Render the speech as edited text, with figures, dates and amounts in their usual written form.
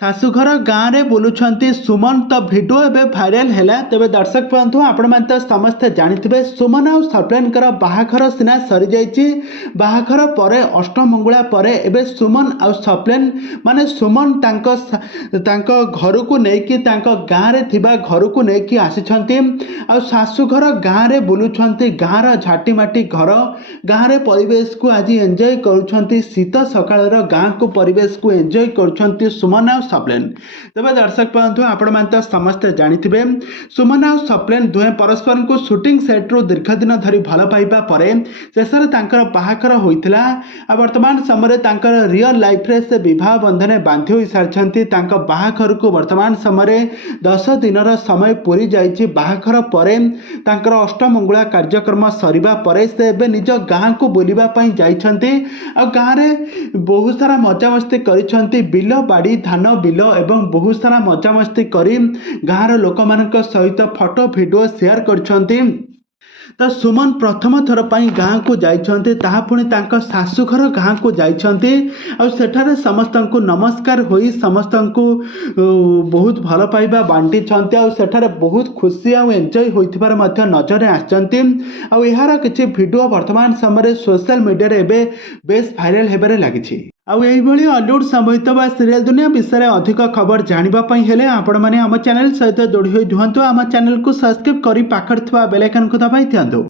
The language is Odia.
ଶାଶୁଘର ଗାଁରେ ବୁଲୁଛନ୍ତି ସୁମନ ତ ଭିଡ଼ିଓ ଏବେ ଭାଇରାଲ ହେଲା। ତେବେ ଦର୍ଶକ ବନ୍ଧୁ ଆପଣମାନେ ତ ସମସ୍ତେ ଜାଣିଥିବେ ସୁମନ ଆଉ ସର୍ପେନଙ୍କର ବାହାଘର ସିନା ସରିଯାଇଛି। ବାହାଘର ପରେ ଅଷ୍ଟମଙ୍ଗୁଳା ପରେ ଏବେ ସୁମନ ଆଉ ସର୍ପେନ ମାନେ ସୁମନ ତାଙ୍କ ଘରକୁ ନେଇକି ତାଙ୍କ ଗାଁରେ ଥିବା ଘରକୁ ନେଇକି ଆସିଛନ୍ତି। ଆଉ ଶାଶୁଘର ଗାଁରେ ବୁଲୁଛନ୍ତି। ଗାଁର ଝାଟିମାଟି ଘର ଗାଁରେ ପରିବେଶକୁ ଆଜି ଏନ୍ଜୟ କରୁଛନ୍ତି। ଶୀତ ସକାଳର ଗାଁକୁ ପରିବେଶକୁ ଏନ୍ଜୟ କରୁଛନ୍ତି ସୁମନ ଆଉ ସର୍ପେନ। ତେବେ ଦର୍ଶକ ବନ୍ଧୁ ଆପଣମାନେ ତ ସମସ୍ତେ ଜାଣିଥିବେ ସୁମନ ଆଉ ସର୍ପେନ ଦୁହେଁ ପରସ୍ପରଙ୍କୁ ସୁଟିଂ ସେଟ୍ରୁ ଦୀର୍ଘ ଦିନ ଧରି ଭଲ ପାଇବା ପରେ ଶେଷରେ ତାଙ୍କର ବାହାଘର ହୋଇଥିଲା। ଆଉ ବର୍ତ୍ତମାନ ସମୟରେ ତାଙ୍କର ରିଅଲ ଲାଇଫରେ ସେ ବିବାହ ବନ୍ଧନରେ ବାନ୍ଧି ହୋଇସାରିଛନ୍ତି। ତାଙ୍କ ବାହାଘରକୁ ବର୍ତ୍ତମାନ ସମୟରେ 10 ଦିନର ସମୟ ପୂରି ଯାଇଛି। ବାହାଘର ପରେ ତାଙ୍କର ଅଷ୍ଟମଙ୍ଗୁଳା କାର୍ଯ୍ୟକ୍ରମ ସରିବା ପରେ ସେ ଏବେ ନିଜ ଗାଁକୁ ବୁଲିବା ପାଇଁ ଯାଇଛନ୍ତି। ଆଉ ଗାଁରେ ବହୁତ ସାରା ମଜାମସ୍ତି କରିଛନ୍ତି। ବିଲ ବାଡ଼ି ଧାନ ବିଲ ଏବଂ ବହୁତ ସାରା ମଜାମସ୍ତି କରି ଗାଁର ଲୋକମାନଙ୍କ ସହିତ ଫଟୋ ଭିଡ଼ିଓ ସେୟାର କରିଛନ୍ତି। ତ ସୁମନ ପ୍ରଥମ ଥର ପାଇଁ ଗାଁକୁ ଯାଇଛନ୍ତି, ତାହା ପୁଣି ତାଙ୍କ ଶାଶୁଘର ଗାଁକୁ ଯାଇଛନ୍ତି। ଆଉ ସେଠାରେ ସମସ୍ତଙ୍କୁ ନମସ୍କାର ହୋଇ ସମସ୍ତଙ୍କୁ ବହୁତ ଭଲ ପାଇବା ବାଣ୍ଟିଛନ୍ତି। ଆଉ ସେଠାରେ ବହୁତ ଖୁସି ଆଉ ଏନ୍ଜୟ ହୋଇଥିବାର ମଧ୍ୟ ନଜରରେ ଆସିଛନ୍ତି। ଆଉ ଏହାର କିଛି ଭିଡ଼ିଓ ବର୍ତ୍ତମାନ ସମୟରେ ସୋସିଆଲ ମିଡ଼ିଆରେ ଏବେ ବେଶ ଭାଇରାଲ ହେବାରେ ଲାଗିଛି। ଆଉ ଏଇଭଳି ଅଲିଉଡ୍ ସମ୍ବଳିତ ବା ସିରିଏଲ ଦୁନିଆ ବିଷୟରେ ଅଧିକ ଖବର ଜାଣିବା ପାଇଁ ହେଲେ ଆପଣମାନେ ଆମ ଚ୍ୟାନେଲ ସହିତ ଯୋଡ଼ି ହୋଇ ରୁହନ୍ତୁ। ଆମ ଚ୍ୟାନେଲକୁ ସବସ୍କ୍ରାଇବ୍ କରି ପାଖରେ ଥିବା ବେଲ୍ ଆଇକନକୁ ଦବାଇ ଦିଅନ୍ତୁ।